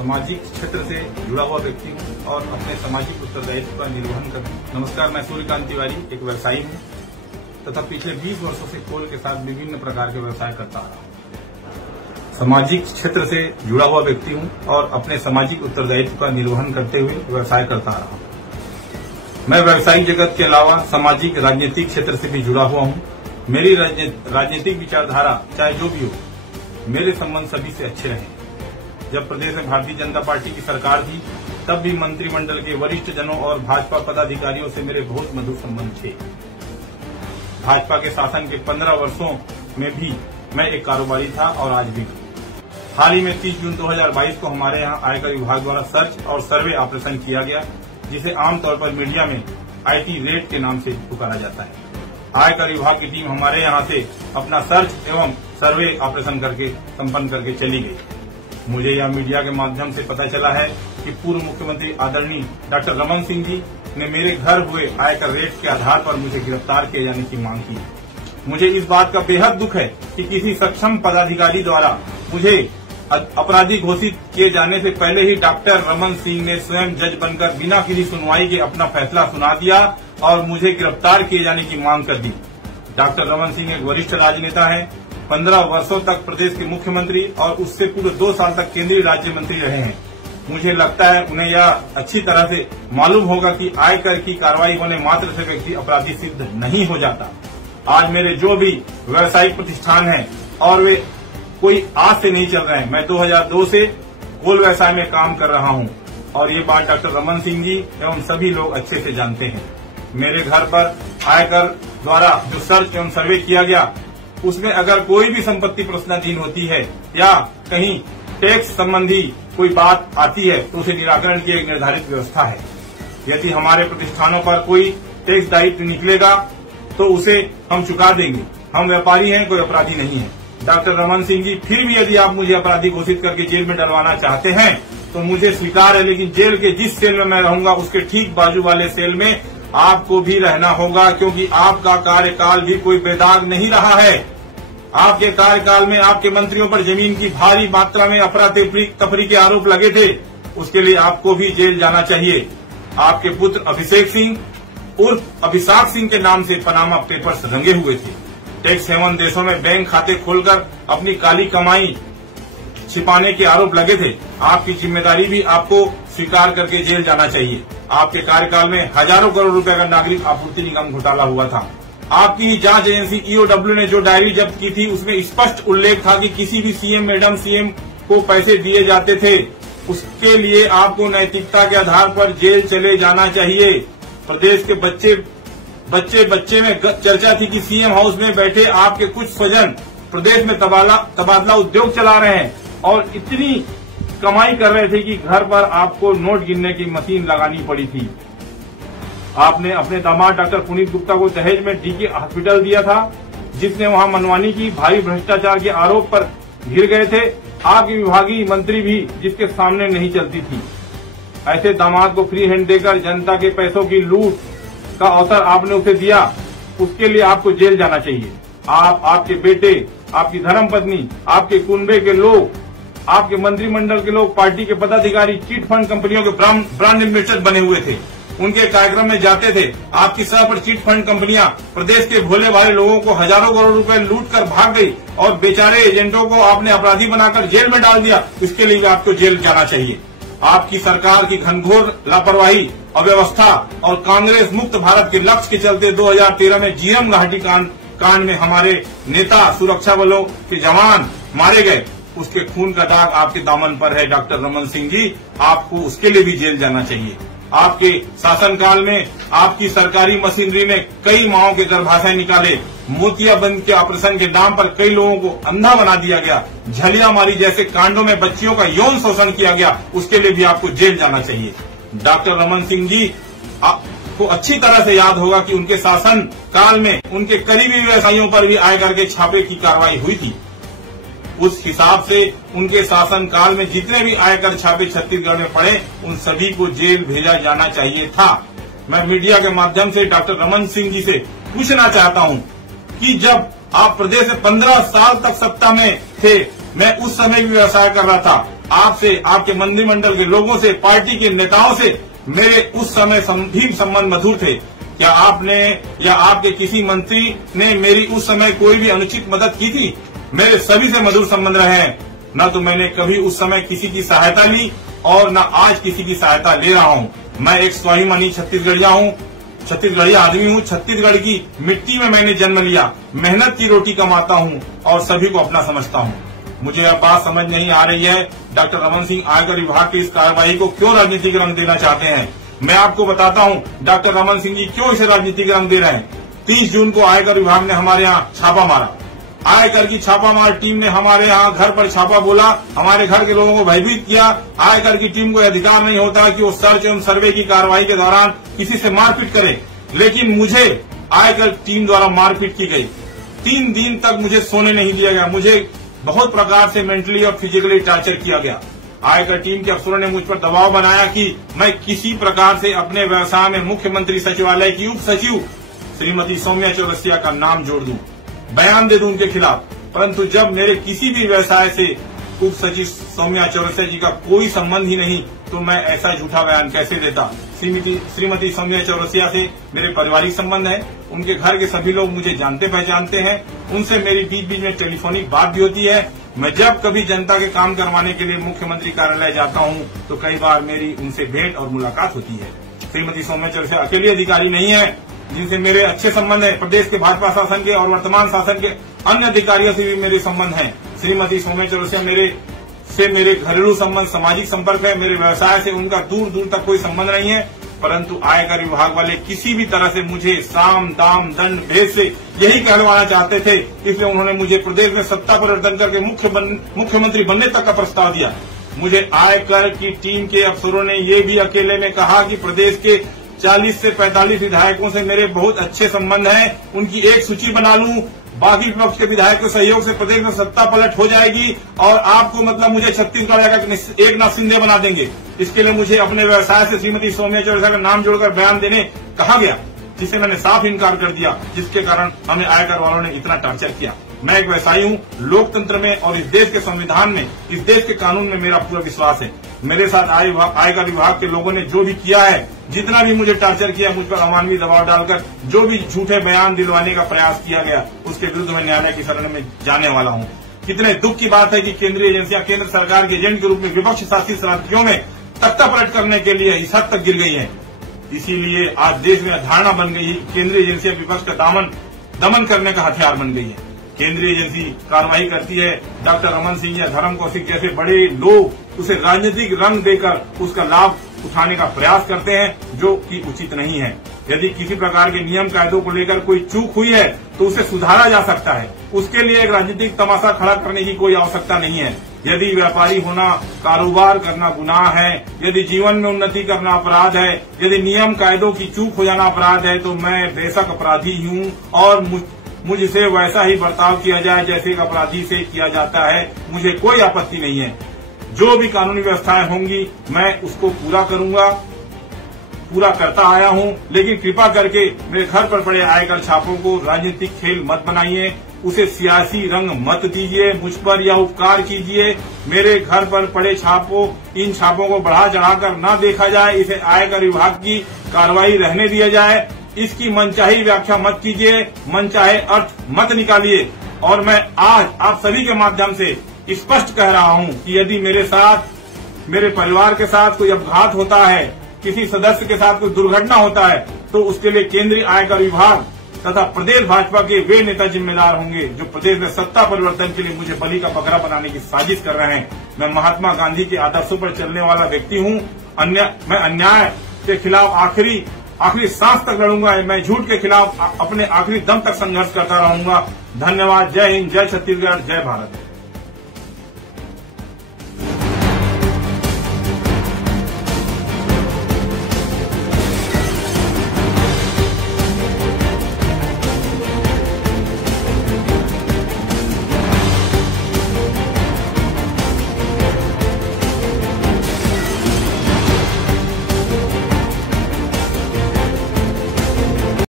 सामाजिक क्षेत्र से जुड़ा हुआ व्यक्ति हूँ और अपने सामाजिक उत्तरदायित्व का निर्वहन करता हूँ। नमस्कार, मैं सूर्यकांत तिवारी एक व्यवसायी हूँ तथा पिछले 20 वर्षों से खोल के साथ विभिन्न प्रकार के व्यवसाय करता आ रहा हूँ। सामाजिक क्षेत्र से जुड़ा हुआ व्यक्ति हूँ और अपने सामाजिक उत्तरदायित्व का निर्वहन करते हुए व्यवसाय करता आ रहा हूँ। मैं व्यवसायिक जगत के अलावा सामाजिक राजनीतिक क्षेत्र से भी जुड़ा हुआ हूँ। मेरी राजनीतिक विचारधारा चाहे जो भी हो, मेरे संबंध सभी से अच्छे रहे। जब प्रदेश में भारतीय जनता पार्टी की सरकार थी तब भी मंत्रिमंडल के वरिष्ठ जनों और भाजपा पदाधिकारियों से मेरे बहुत मधुर संबंध थे। भाजपा के शासन के 15 वर्षों में भी मैं एक कारोबारी था और आज भी। हाल ही में 30 जून 2022 को हमारे यहाँ आयकर विभाग द्वारा सर्च और सर्वे ऑपरेशन किया गया, जिसे आमतौर पर मीडिया में IT रेड के नाम से पुकारा जाता है। आयकर विभाग की टीम हमारे यहाँ से अपना सर्च एवं सर्वे ऑपरेशन संपन्न करके चली गई। मुझे यह मीडिया के माध्यम से पता चला है कि पूर्व मुख्यमंत्री आदरणीय डॉक्टर रमन सिंह जी ने मेरे घर हुए आयकर रेड के आधार पर मुझे गिरफ्तार किए जाने की मांग की। मुझे इस बात का बेहद दुख है कि किसी सक्षम पदाधिकारी द्वारा मुझे अपराधी घोषित किए जाने से पहले ही डॉक्टर रमन सिंह ने स्वयं जज बनकर बिना किसी सुनवाई के अपना फैसला सुना दिया और मुझे गिरफ्तार किए जाने की मांग कर दी। डॉक्टर रमन सिंह एक वरिष्ठ राजनेता हैं, 15 वर्षों तक प्रदेश के मुख्यमंत्री और उससे पूरे 2 साल तक केंद्रीय राज्य मंत्री रहे हैं। मुझे लगता है उन्हें यह अच्छी तरह से मालूम होगा कि आयकर की कार्रवाई होने मात्र से व्यक्ति अपराधी सिद्ध नहीं हो जाता। आज मेरे जो भी व्यावसायिक प्रतिष्ठान हैं और वे कोई आज से नहीं चल रहे हैं। मैं 2002 से कोल व्यवसाय में काम कर रहा हूं और ये बात डॉक्टर रमन सिंह जी एवं सभी लोग अच्छे से जानते हैं। मेरे घर पर आयकर द्वारा जो सर्च एवं सर्वे किया गया, उसमें अगर कोई भी संपत्ति प्रश्नाधीन होती है या कहीं टैक्स संबंधी कोई बात आती है तो उसे निराकरण की एक निर्धारित व्यवस्था है। यदि हमारे प्रतिष्ठानों पर कोई टैक्स दायित्व निकलेगा तो उसे हम चुका देंगे। हम व्यापारी हैं, कोई अपराधी नहीं है। डॉक्टर रमन सिंह जी, फिर भी यदि आप मुझे अपराधी घोषित करके जेल में डलवाना चाहते हैं तो मुझे स्वीकार है, लेकिन जेल के जिस सेल में मैं रहूंगा उसके ठीक बाजू वाले सेल में आपको भी रहना होगा, क्योंकि आपका कार्यकाल भी कोई बेदाग नहीं रहा है। आपके कार्यकाल में आपके मंत्रियों पर जमीन की भारी मात्रा में अफरा तफरी के आरोप लगे थे, उसके लिए आपको भी जेल जाना चाहिए। आपके पुत्र अभिषेक सिंह उर्फ अभिषाक सिंह के नाम से पनामा पेपर्स रंगे हुए थे। टैक्स हेवन देशों में बैंक खाते खोलकर अपनी काली कमाई छिपाने के आरोप लगे थे। आपकी जिम्मेदारी भी आपको स्वीकार करके जेल जाना चाहिए। आपके कार्यकाल में हजारों करोड़ रुपए का नागरिक आपूर्ति निगम घोटाला हुआ था। आपकी जांच एजेंसी EOW ने जो डायरी जब्त की थी उसमें स्पष्ट उल्लेख था कि किसी भी सीएम, मैडम सीएम को पैसे दिए जाते थे। उसके लिए आपको नैतिकता के आधार पर जेल चले जाना चाहिए। प्रदेश के बच्चे में चर्चा थी कि सीएम हाउस में बैठे आपके कुछ स्वजन प्रदेश में तबादला उद्योग चला रहे हैं और इतनी कमाई कर रहे थे कि घर पर आपको नोट गिनने की मशीन लगानी पड़ी थी। आपने अपने दामाद डॉक्टर पुनीत गुप्ता को दहेज में DK हॉस्पिटल दिया था, जिसने वहां मनमानी की भारी भ्रष्टाचार के आरोप पर घिर गए थे। आपकी विभागीय मंत्री भी जिसके सामने नहीं चलती थी। ऐसे दामाद को फ्री हैंड देकर जनता के पैसों की लूट का अवसर आपने उसे दिया, उसके लिए आपको जेल जाना चाहिए। आप, आपके बेटे, आपकी धर्मपत्नी, आपके कुनबे के लोग, आपके मंत्रिमंडल के लोग, पार्टी के पदाधिकारी चिट फंड कंपनियों के ब्रांड एम्बेसडर बने हुए थे। उनके कार्यक्रम में जाते थे। आपकी सह पर चिट फंड कंपनियां प्रदेश के भोले भाले लोगों को हजारों करोड़ रुपए लूट कर भाग गई और बेचारे एजेंटों को आपने अपराधी बनाकर जेल में डाल दिया। इसके लिए आपको जेल जाना चाहिए। आपकी सरकार की घनघोर लापरवाही, अव्यवस्था और कांग्रेस मुक्त भारत के लक्ष्य के चलते 2013 में जीएम घाटी कांड में हमारे नेता, सुरक्षा बलों के जवान मारे गए। उसके खून का दाग आपके दामन पर है डॉक्टर रमन सिंह जी, आपको उसके लिए भी जेल जाना चाहिए। आपके शासनकाल में आपकी सरकारी मशीनरी ने कई माओं के गर्भाशय निकाले। मोतियाबंद के ऑपरेशन के नाम पर कई लोगों को अंधा बना दिया गया। झलियामारी जैसे कांडों में बच्चियों का यौन शोषण किया गया, उसके लिए भी आपको जेल जाना चाहिए। डॉक्टर रमन सिंह जी, आपको अच्छी तरह से याद होगा कि उनके शासन काल में उनके करीबी व्यवसायियों पर भी आयकर के छापे की कार्रवाई हुई थी। उस हिसाब से उनके शासन काल में जितने भी आयकर छापे छत्तीसगढ़ में पड़े, उन सभी को जेल भेजा जाना चाहिए था। मैं मीडिया के माध्यम से डॉक्टर रमन सिंह जी से पूछना चाहता हूं कि जब आप प्रदेश में 15 साल तक सत्ता में थे, मैं उस समय भी व्यवसाय कर रहा था। आपसे, आपके मंत्रिमंडल के लोगों से, पार्टी के नेताओं से मेरे उस समय भी संबंध मधुर थे। क्या आपने या आपके किसी मंत्री ने मेरी उस समय कोई भी अनुचित मदद की थी? मेरे सभी से मधुर संबंध रहे हैं। न तो मैंने कभी उस समय किसी की सहायता ली और न आज किसी की सहायता ले रहा हूं। मैं एक स्वाभिमानी छत्तीसगढ़िया हूं, छत्तीसगढ़िया आदमी हूं। छत्तीसगढ़ की मिट्टी में मैंने जन्म लिया, मेहनत की रोटी कमाता हूं और सभी को अपना समझता हूं। मुझे यह बात समझ नहीं आ रही है, डॉक्टर रमन सिंह आयकर विभाग की इस कार्रवाई को क्यों राजनीतिक रंग देना चाहते हैं। मैं आपको बताता हूं डॉक्टर रमन सिंह जी क्यों इसे राजनीतिक रंग दे रहे हैं। 30 जून को आयकर विभाग ने हमारे यहाँ छापा मारा। आयकर की छापामार टीम ने हमारे यहाँ घर पर छापा बोला, हमारे घर के लोगों को भयभीत किया। आयकर की टीम को अधिकार नहीं होता कि वो सर्च एवं सर्वे की कार्रवाई के दौरान किसी से मारपीट करे, लेकिन मुझे आयकर टीम द्वारा मारपीट की गई। 3 दिन तक मुझे सोने नहीं दिया गया, मुझे बहुत प्रकार से मेंटली और फिजिकली टॉर्चर किया गया। आयकर टीम के अफसरों ने मुझ पर दबाव बनाया कि मैं किसी प्रकार से अपने व्यवसाय में मुख्यमंत्री सचिवालय की उप सचिव श्रीमती सौम्या चौरसिया का नाम जोड़ दूं, बयान दे दूं उनके खिलाफ। परंतु जब मेरे किसी भी व्यवसाय से उप सचिव सौम्या चौरसिया जी का कोई संबंध ही नहीं, तो मैं ऐसा झूठा बयान कैसे देता। श्रीमती सौम्या चौरसिया से मेरे पारिवारिक संबंध है, उनके घर के सभी लोग मुझे जानते पहचानते हैं, उनसे मेरी बीच बीच में टेलीफोनिक बात भी होती है। मैं जब कभी जनता के काम करवाने के लिए मुख्यमंत्री कार्यालय जाता हूं तो कई बार मेरी उनसे भेंट और मुलाकात होती है। श्रीमती सौम्या चौरसिया अकेली अधिकारी नहीं है जिनसे मेरे अच्छे संबंध है, प्रदेश के भाजपा शासन के और वर्तमान शासन के अन्य अधिकारियों से भी मेरे संबंध हैं। श्रीमती सौम्या चौरसिया मेरे घरेलू संबंध, सामाजिक संपर्क है। मेरे व्यवसाय से उनका दूर दूर तक कोई संबंध नहीं है, परंतु आयकर विभाग वाले किसी भी तरह से मुझे साम दाम दंड भेद से यही कहलवाना चाहते थे। इसलिए उन्होंने मुझे प्रदेश में सत्ता परिवर्तन करके मुख्यमंत्री बनने तक का प्रस्ताव दिया। मुझे आयकर की टीम के अफसरों ने ये भी अकेले में कहा कि प्रदेश के 40 से 45 विधायकों से मेरे बहुत अच्छे संबंध हैं, उनकी एक सूची बना लूं, बाकी विपक्ष के विधायक के सहयोग से प्रदेश में सत्ता पलट हो जाएगी और आपको मतलब मुझे छत्तीसगढ़ का एक नाथ शिंदे बना देंगे। इसके लिए मुझे अपने व्यवसाय से श्रीमती सौम्या चौरसिया का नाम जोड़कर बयान देने कहा गया, जिसे मैंने साफ इनकार कर दिया, जिसके कारण हमें आयकर वालों ने इतना टॉर्चर किया। मैं एक व्यवसायी हूँ, लोकतंत्र में और इस देश के संविधान में, इस देश के कानून में मेरा पूरा विश्वास है। मेरे साथ आयकर विभाग के लोगों ने जो भी किया है, जितना भी मुझे टॉर्चर किया, मुझ पर अमानवीय दबाव डालकर जो भी झूठे बयान दिलवाने का प्रयास किया गया, उसके विरुद्ध मैं न्यायालय की शरण में जाने वाला हूँ। कितने दुख की बात है कि केंद्रीय एजेंसियां केंद्र सरकार के एजेंट के रूप में विपक्ष शासित राज्यों में तख्ता पलट करने के लिए इस हद तक गिर गई है। इसीलिए आज देश में धारणा बन गई है, केंद्रीय एजेंसियां विपक्ष का दमन करने का हथियार बन गई है। केंद्रीय एजेंसी कार्रवाई करती है, डॉक्टर रमन सिंह या धर्म कौशिक जैसे बड़े लोग उसे राजनीतिक रंग देकर उसका लाभ उठाने का प्रयास करते हैं, जो कि उचित नहीं है। यदि किसी प्रकार के नियम कायदों को लेकर कोई चूक हुई है तो उसे सुधारा जा सकता है, उसके लिए एक राजनीतिक तमाशा खड़ा करने की कोई आवश्यकता नहीं है। यदि व्यापारी होना, कारोबार करना गुनाह है, यदि जीवन में उन्नति करना अपराध है, यदि नियम कायदों की चूक हो जाना अपराध है, तो मैं बेशक अपराधी हूँ और मुझसे वैसा ही बर्ताव किया जाए जैसे एक अपराधी से किया जाता है, मुझे कोई आपत्ति नहीं है। जो भी कानूनी व्यवस्थाएं होंगी मैं उसको पूरा करूंगा, पूरा करता आया हूं। लेकिन कृपा करके मेरे घर पर पड़े आयकर छापों को राजनीतिक खेल मत बनाइए, उसे सियासी रंग मत दीजिए, मुझ पर यह उपकार कीजिए। मेरे घर पर पड़े इन छापों को बढ़ा चढ़ाकर न देखा जाए, इसे आयकर विभाग की कार्रवाई रहने दिया जाए। इसकी मनचाही व्याख्या मत कीजिए, मनचाहे अर्थ मत निकालिए। और मैं आज आप सभी के माध्यम से स्पष्ट कह रहा हूं कि यदि मेरे साथ, मेरे परिवार के साथ कोई अपघात होता है, किसी सदस्य के साथ कोई दुर्घटना होता है, तो उसके लिए केंद्रीय आयकर विभाग तथा प्रदेश भाजपा के वे नेता जिम्मेदार होंगे जो प्रदेश में सत्ता परिवर्तन के लिए मुझे बलि का बकरा बनाने की साजिश कर रहे हैं। मैं महात्मा गांधी के आदर्शों पर चलने वाला व्यक्ति हूं। मैं अन्याय के खिलाफ आखिरी सांस तक लड़ूंगा। मैं झूठ के खिलाफ अपने आखिरी दम तक संघर्ष करता रहूंगा। धन्यवाद। जय हिंद, जय छत्तीसगढ़, जय भारत।